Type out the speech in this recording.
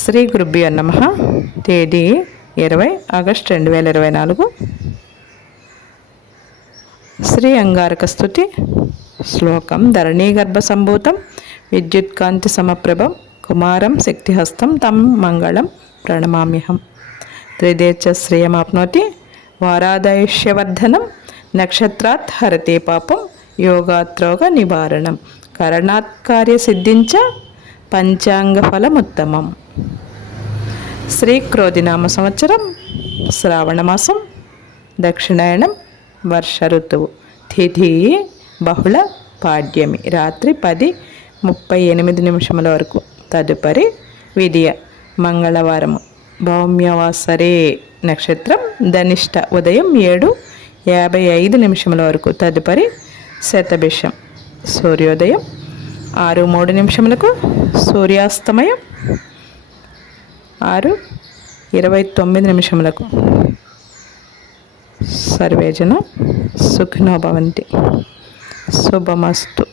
శ్రీ గురుభ్యో నమః. తేదీ 20 ఆగస్టు 2024. శ్రీ అంగారక స్తుతి. శ్లోకం. ధరణీగర్భ సంభూతం విద్యుత్కాంతి సమప్రభం కుమారం శక్తిహస్తం తం మంగళం ప్రణమామ్యహం. త్రిదేచ శ్రియమాప్నోతి వారాదాయుష్యవర్ధనం నక్షత్రాత్ హరతే పాపం యోగాత్రోగ నివారణం కరణాత్ కార్యసిద్ధించ పంచాంగ ఫలముత్తమం. శ్రీ క్రోధినామ సంవత్సరం శ్రావణమాసం దక్షిణాయనం వర్ష ఋతువు. తిథి బహుళ పాడ్యమి రాత్రి 10:38 వరకు. తదుపరి విధియ మంగళవారము. భౌమ్యవాసరే నక్షత్రం ధనిష్ట ఉదయం 7:55 వరకు. తదుపరి శతభిషం. సూర్యోదయం 6:03 సూర్యాస్తమయం 6:29. సర్వేజన సుఖినో భవంతి. శుభమస్తు.